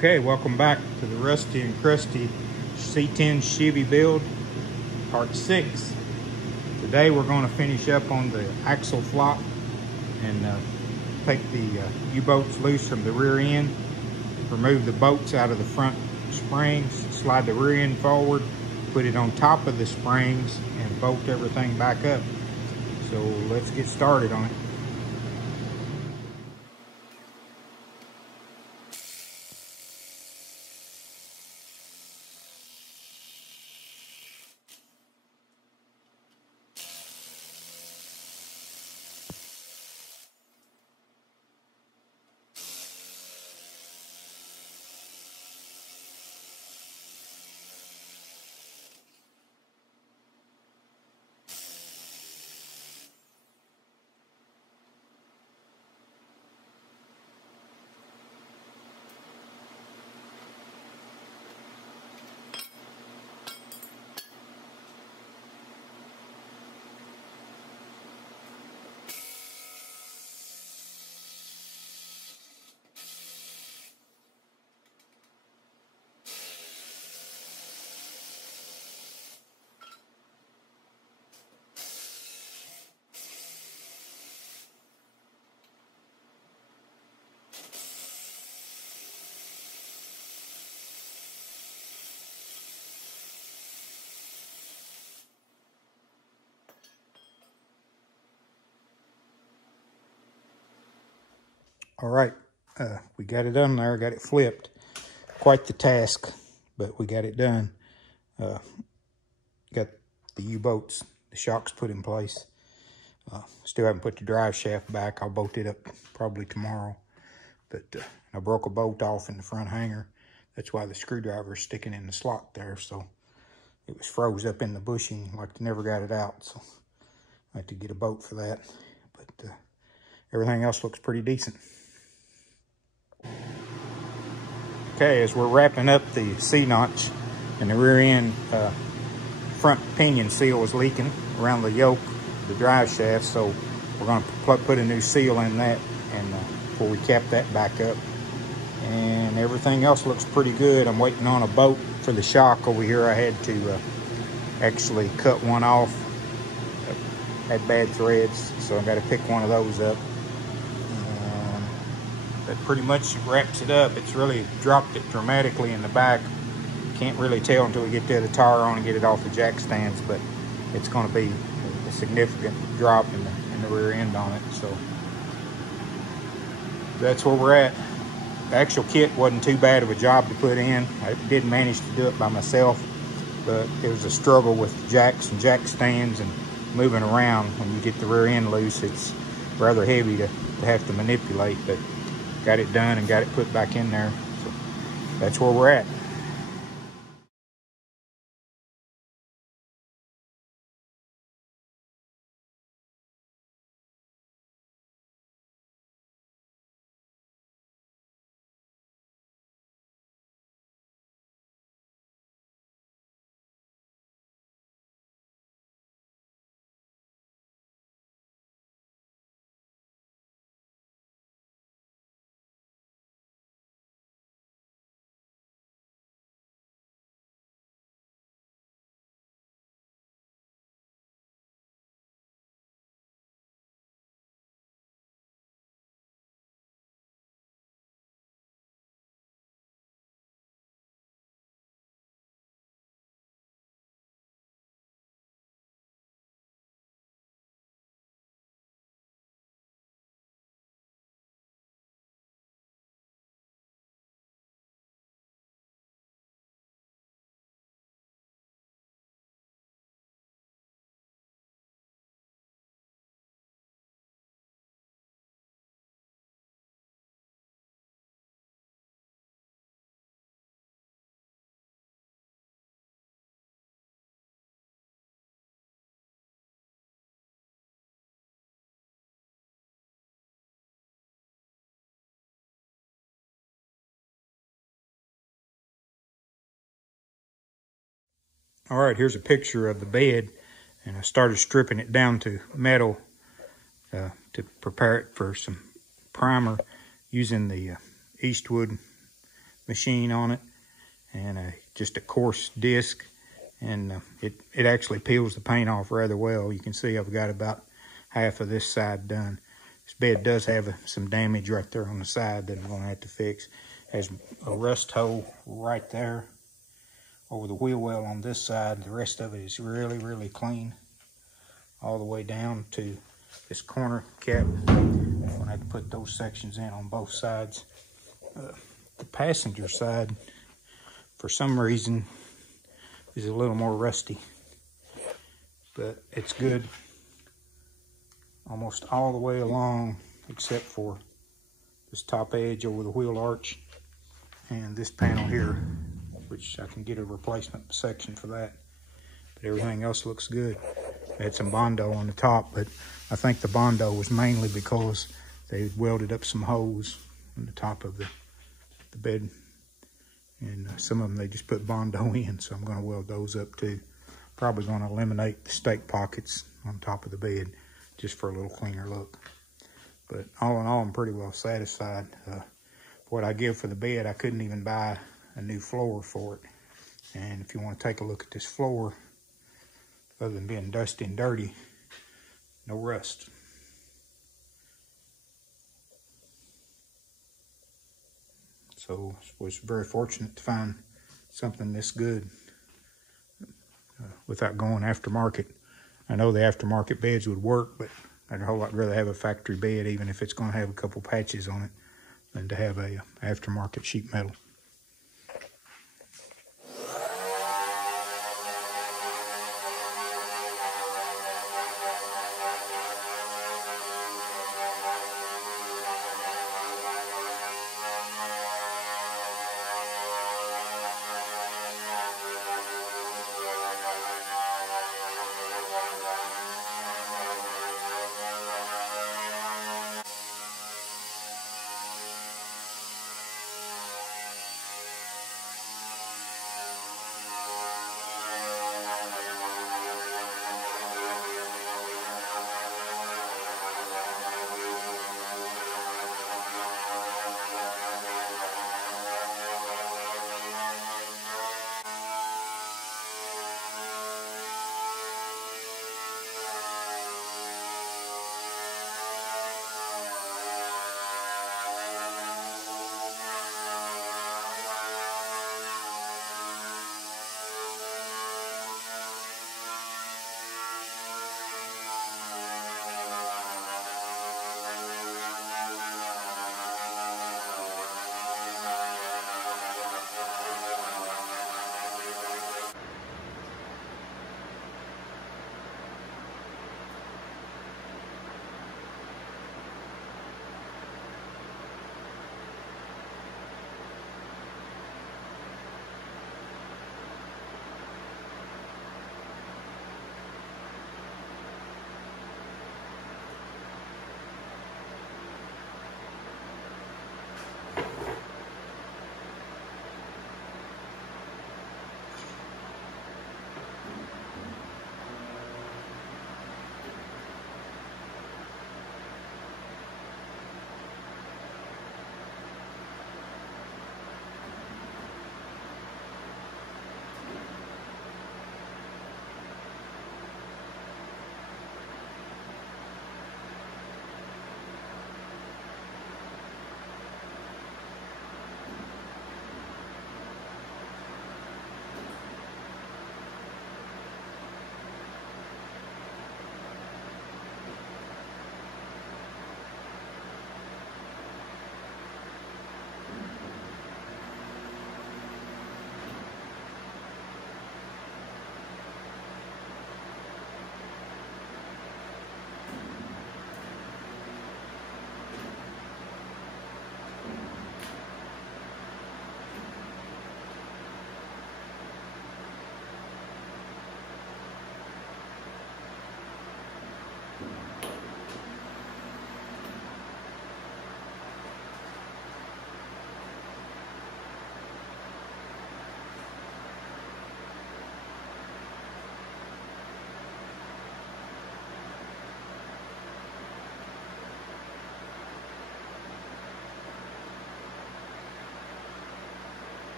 Okay, welcome back to the rusty and crusty C10 Chevy build, part 6. Today we're going to finish up on the axle flop and take the U-bolts loose from the rear end, remove the bolts out of the front springs, slide the rear end forward, put it on top of the springs, and bolt everything back up. So let's get started on it. All right, we got it done there, got it flipped. Quite the task, but we got it done. Got the U-bolts, the shocks put in place. Still haven't put the drive shaft back. I'll bolt it up probably tomorrow. But I broke a bolt off in the front hanger. That's why the screwdriver is sticking in the slot there. So it was froze up in the bushing, like they never got it out. So I had to get a bolt for that. But everything else looks pretty decent. Okay, as we're wrapping up the C-notch and the rear end front pinion seal was leaking around the yoke, the drive shaft, so we're going to put a new seal in that and before we cap that back up. And everything else looks pretty good. I'm waiting on a bolt for the shock over here. I had to actually cut one off. Had bad threads, so I got to pick one of those up. That pretty much wraps it up. It's really dropped it dramatically in the back. Can't really tell until we get the other tire on and get it off the jack stands, but it's going to be a significant drop in the rear end on it. So that's where we're at. The actual kit wasn't too bad of a job to put in. I did manage to do it by myself, but it was a struggle with jacks and jack stands and moving around. When you get the rear end loose, it's rather heavy to have to manipulate, but got it done and got it put back in there. So that's where we're at. All right, here's a picture of the bed, and I started stripping it down to metal to prepare it for some primer using the Eastwood machine on it, and just a coarse disc, and it actually peels the paint off rather well. You can see I've got about half of this side done. This bed does have some damage right there on the side that I'm going to have to fix. Has a rust hole right there over the wheel well on this side. The rest of it is really, really clean all the way down to this corner cap. I'm going to have to put those sections in on both sides. The passenger side, for some reason, is a little more rusty, but it's good almost all the way along except for this top edge over the wheel arch and this panel here, which I can get a replacement section for that. But everything else looks good. I had some Bondo on the top, but I think the Bondo was mainly because they welded up some holes on the top of the bed, and some of them they just put Bondo in, so I'm going to weld those up too. Probably going to eliminate the stake pockets on top of the bed just for a little cleaner look. But all in all, I'm pretty well satisfied. What I give for the bed, I couldn't even buy a new floor for it. And if you want to take a look at this floor, other than being dusty and dirty, no rust. So I was very fortunate to find something this good without going aftermarket. I know the aftermarket beds would work, but I'd a whole lot rather have a factory bed, even if it's going to have a couple patches on it, than to have a aftermarket sheet metal.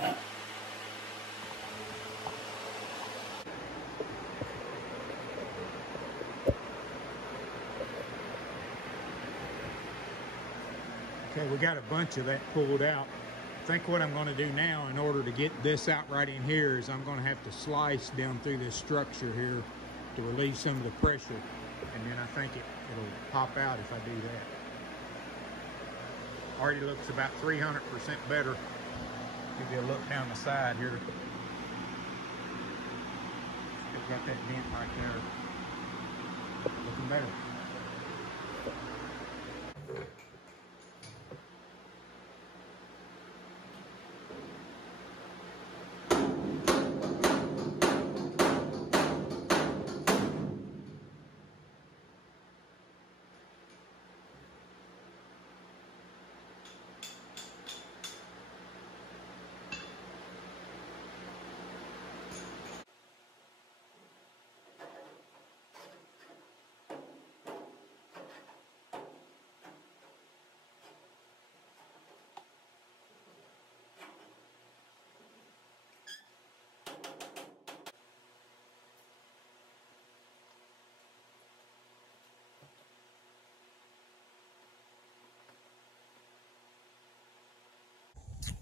Okay, we got a bunch of that pulled out. I think what I'm going to do now in order to get this out right in here is I'm going to have to slice down through this structure here to relieve some of the pressure, and then I think it'll pop out if I do that. Already looks about 300% better. Give you a look down the side here. Still got that dent right there. Looking better.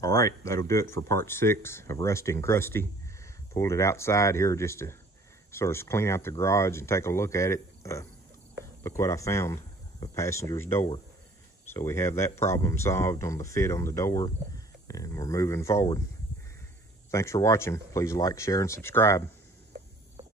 All right, that'll do it for part 6 of Rusty and Crusty. Pulled it outside here just to sort of clean out the garage and take a look at it. Look what I found, the passenger's door. So we have that problem solved on the fit on the door, and we're moving forward. Thanks for watching. Please like, share, and subscribe.